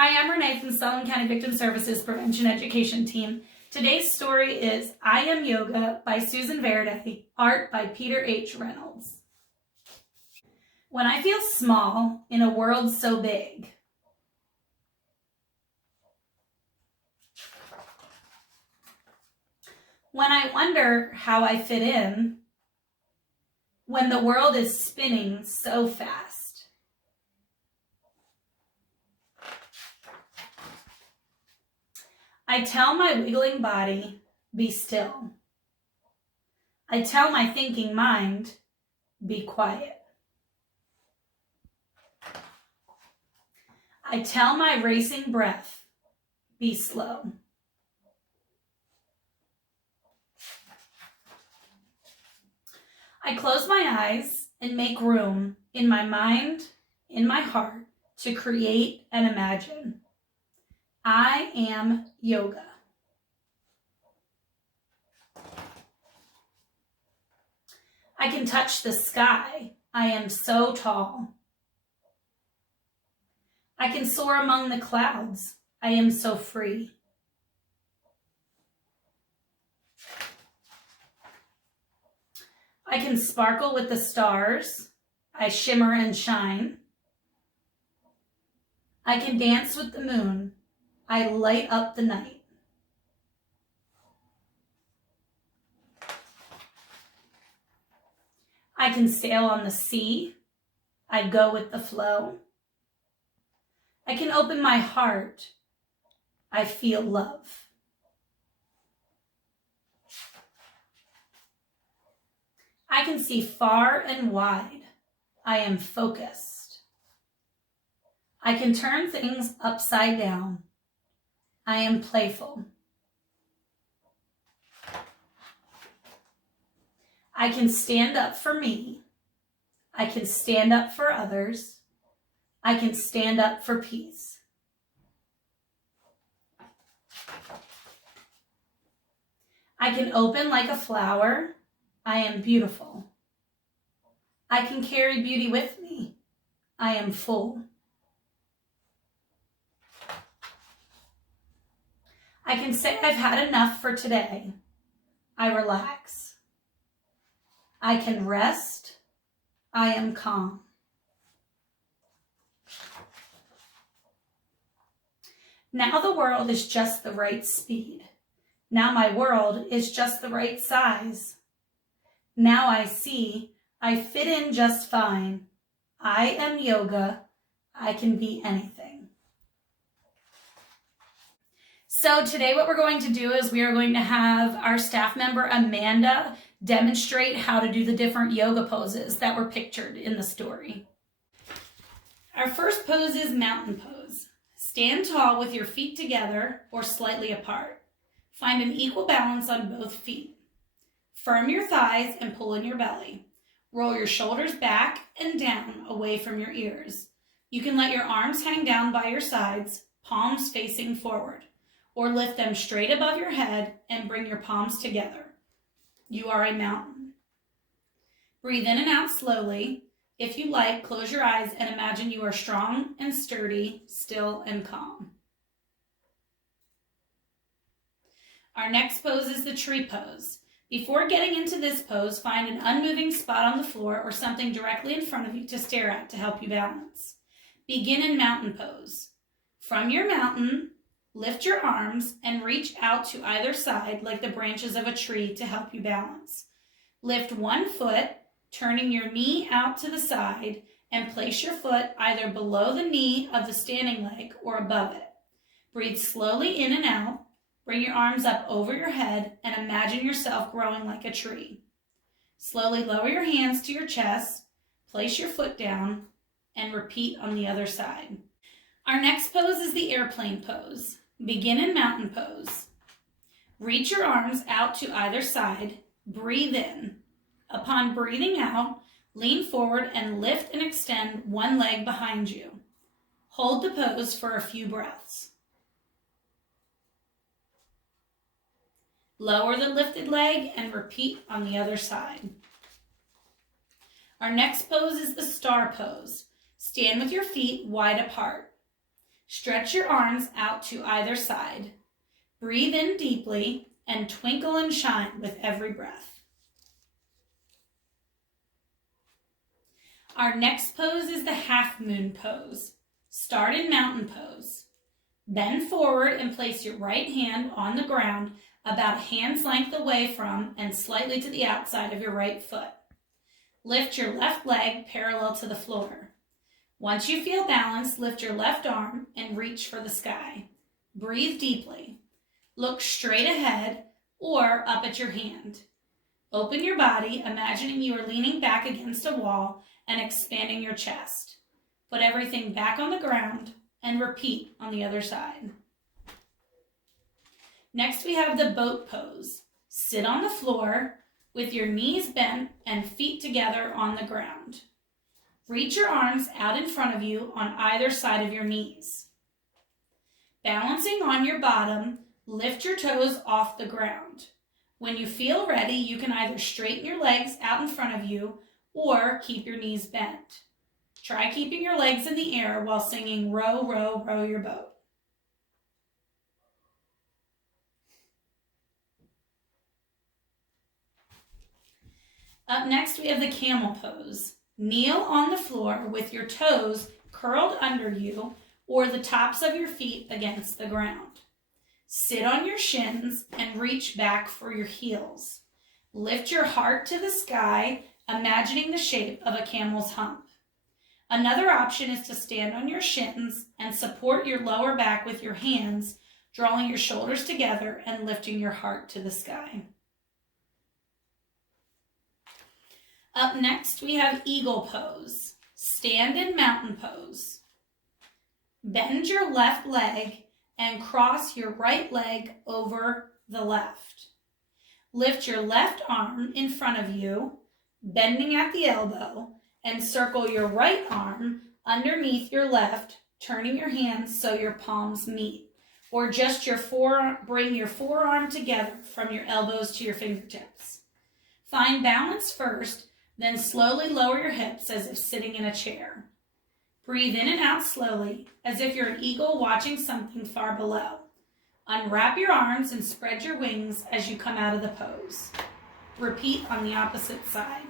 Hi, I'm Renee from the Sullivan County Victim Services Prevention Education Team. Today's story is I Am Yoga by Susan Verde, art by Peter H. Reynolds. When I feel small in a world so big, when I wonder how I fit in, when the world is spinning so fast, I tell my wiggling body, be still. I tell my thinking mind, be quiet. I tell my racing breath, be slow. I close my eyes and make room in my mind, in my heart, to create and imagine. I am yoga. I can touch the sky. I am so tall. I can soar among the clouds. I am so free. I can sparkle with the stars. I shimmer and shine. I can dance with the moon. I light up the night. I can sail on the sea. I go with the flow. I can open my heart. I feel love. I can see far and wide. I am focused. I can turn things upside down. I am playful. I can stand up for me. I can stand up for others. I can stand up for peace. I can open like a flower. I am beautiful. I can carry beauty with me. I am full. I can say I've had enough for today. I relax. I can rest. I am calm. Now the world is just the right speed. Now my world is just the right size. Now I see I fit in just fine. I am yoga. I can be anything. So today what we're going to do is we are going to have our staff member Amanda demonstrate how to do the different yoga poses that were pictured in the story. Our first pose is mountain pose. Stand tall with your feet together or slightly apart. Find an equal balance on both feet. Firm your thighs and pull in your belly. Roll your shoulders back and down away from your ears. You can let your arms hang down by your sides, palms facing forward, or lift them straight above your head and bring your palms together. You are a mountain. Breathe in and out slowly. If you like, close your eyes and imagine you are strong and sturdy, still and calm. Our next pose is the tree pose. Before getting into this pose, find an unmoving spot on the floor or something directly in front of you to stare at to help you balance. Begin in mountain pose. From your mountain, lift your arms and reach out to either side like the branches of a tree to help you balance. Lift one foot, turning your knee out to the side, and place your foot either below the knee of the standing leg or above it. Breathe slowly in and out. Bring your arms up over your head and imagine yourself growing like a tree. Slowly lower your hands to your chest, place your foot down, and repeat on the other side. Our next pose is the airplane pose. Begin in mountain pose. Reach your arms out to either side. Breathe in. Upon breathing out, lean forward and lift and extend one leg behind you. Hold the pose for a few breaths. Lower the lifted leg and repeat on the other side. Our next pose is the star pose. Stand with your feet wide apart. Stretch your arms out to either side. Breathe in deeply and twinkle and shine with every breath. Our next pose is the half moon pose. Start in mountain pose. Bend forward and place your right hand on the ground about a hand's length away from and slightly to the outside of your right foot. Lift your left leg parallel to the floor. Once you feel balanced, lift your left arm and reach for the sky. Breathe deeply. Look straight ahead or up at your hand. Open your body, imagining you are leaning back against a wall and expanding your chest. Put everything back on the ground and repeat on the other side. Next, we have the boat pose. Sit on the floor with your knees bent and feet together on the ground. Reach your arms out in front of you on either side of your knees. Balancing on your bottom, lift your toes off the ground. When you feel ready, you can either straighten your legs out in front of you or keep your knees bent. Try keeping your legs in the air while singing Row, Row, Row Your Boat. Up next, we have the camel pose. Kneel on the floor with your toes curled under you or the tops of your feet against the ground. Sit on your shins and reach back for your heels. Lift your heart to the sky, imagining the shape of a camel's hump. Another option is to stand on your shins and support your lower back with your hands, drawing your shoulders together and lifting your heart to the sky. Up next, we have eagle pose. Stand in mountain pose. Bend your left leg and cross your right leg over the left. Lift your left arm in front of you, bending at the elbow, and circle your right arm underneath your left, turning your hands so your palms meet, or just bring your forearm together from your elbows to your fingertips. Find balance first, then slowly lower your hips as if sitting in a chair. Breathe in and out slowly, as if you're an eagle watching something far below. Unwrap your arms and spread your wings as you come out of the pose. Repeat on the opposite side.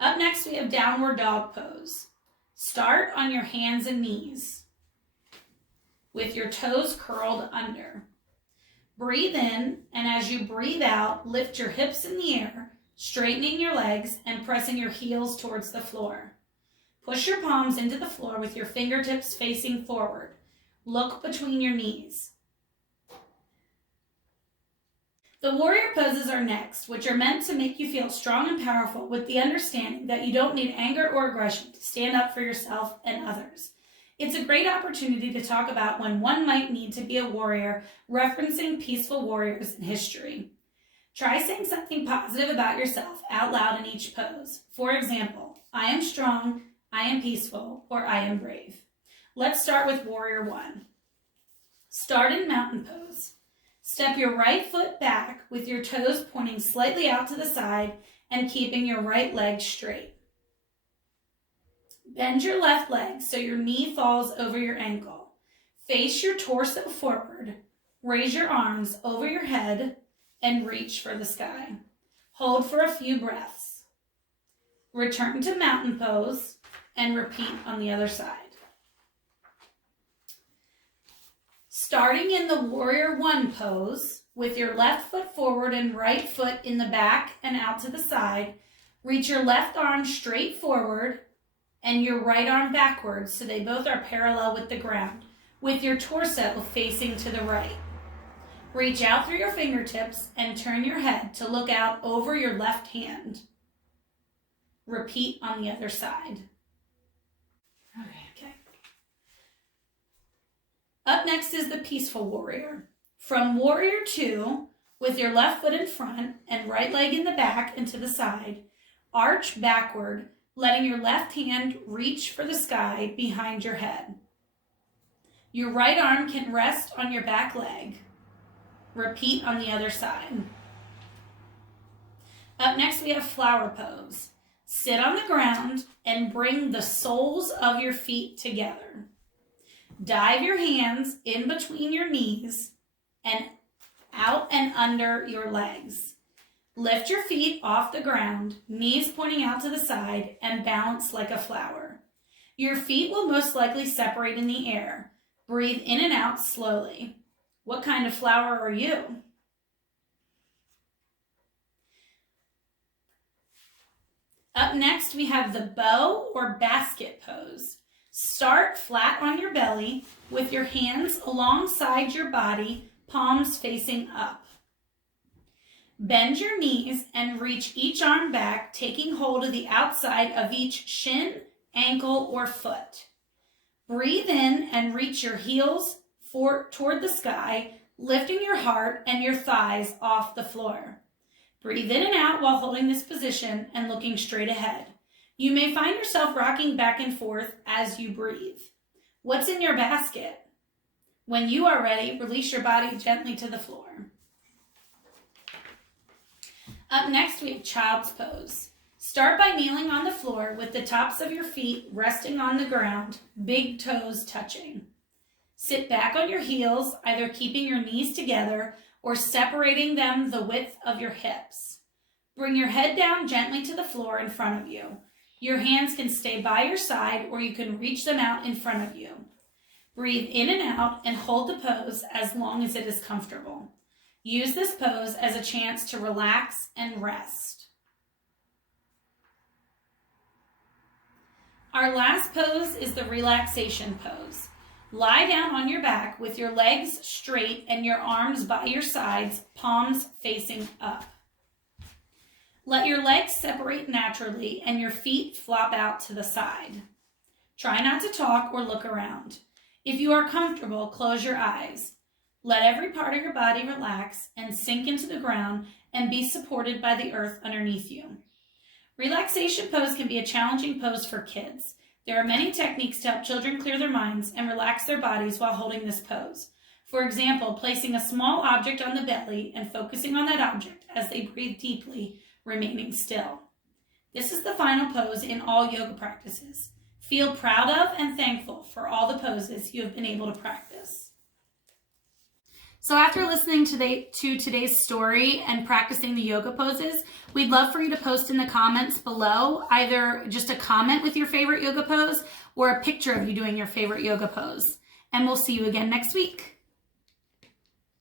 Up next, we have downward dog pose. Start on your hands and knees with your toes curled under. Breathe in, and as you breathe out, lift your hips in the air, straightening your legs and pressing your heels towards the floor. Push your palms into the floor with your fingertips facing forward. Look between your knees. The warrior poses are next, which are meant to make you feel strong and powerful with the understanding that you don't need anger or aggression to stand up for yourself and others. It's a great opportunity to talk about when one might need to be a warrior, referencing peaceful warriors in history. Try saying something positive about yourself out loud in each pose. For example, I am strong, I am peaceful, or I am brave. Let's start with Warrior 1. Start in mountain pose. Step your right foot back with your toes pointing slightly out to the side and keeping your right leg straight. Bend your left leg so your knee falls over your ankle. Face your torso forward. Raise your arms over your head and reach for the sky. Hold for a few breaths. Return to mountain pose and repeat on the other side. Starting in the Warrior 1 pose, with your left foot forward and right foot in the back and out to the side, reach your left arm straight forward and your right arm backwards so they both are parallel with the ground, with your torso facing to the right. Reach out through your fingertips and turn your head to look out over your left hand. Repeat on the other side. Okay. Up next is the Peaceful Warrior. From Warrior 2, with your left foot in front and right leg in the back and to the side, arch backward, letting your left hand reach for the sky behind your head. Your right arm can rest on your back leg. Repeat on the other side. Up next, we have Flower Pose. Sit on the ground and bring the soles of your feet together. Dive your hands in between your knees and out and under your legs. Lift your feet off the ground, knees pointing out to the side, and balance like a flower. Your feet will most likely separate in the air. Breathe in and out slowly. What kind of flower are you? Up next, we have the bow or basket pose. Start flat on your belly with your hands alongside your body, palms facing up. Bend your knees and reach each arm back, taking hold of the outside of each shin, ankle, or foot. Breathe in and reach your heels toward the sky, lifting your heart and your thighs off the floor. Breathe in and out while holding this position and looking straight ahead. You may find yourself rocking back and forth as you breathe. What's in your basket? When you are ready, release your body gently to the floor. Up next, we have child's pose. Start by kneeling on the floor with the tops of your feet resting on the ground, big toes touching. Sit back on your heels, either keeping your knees together or separating them the width of your hips. Bring your head down gently to the floor in front of you. Your hands can stay by your side or you can reach them out in front of you. Breathe in and out and hold the pose as long as it is comfortable. Use this pose as a chance to relax and rest. Our last pose is the relaxation pose. Lie down on your back with your legs straight and your arms by your sides, palms facing up. Let your legs separate naturally and your feet flop out to the side. Try not to talk or look around. If you are comfortable, close your eyes. Let every part of your body relax and sink into the ground and be supported by the earth underneath you. Relaxation pose can be a challenging pose for kids. There are many techniques to help children clear their minds and relax their bodies while holding this pose. For example, placing a small object on the belly and focusing on that object as they breathe deeply, remaining still. This is the final pose in all yoga practices. Feel proud of and thankful for all the poses you have been able to practice. So after listening to today's story and practicing the yoga poses, we'd love for you to post in the comments below either just a comment with your favorite yoga pose or a picture of you doing your favorite yoga pose. And we'll see you again next week.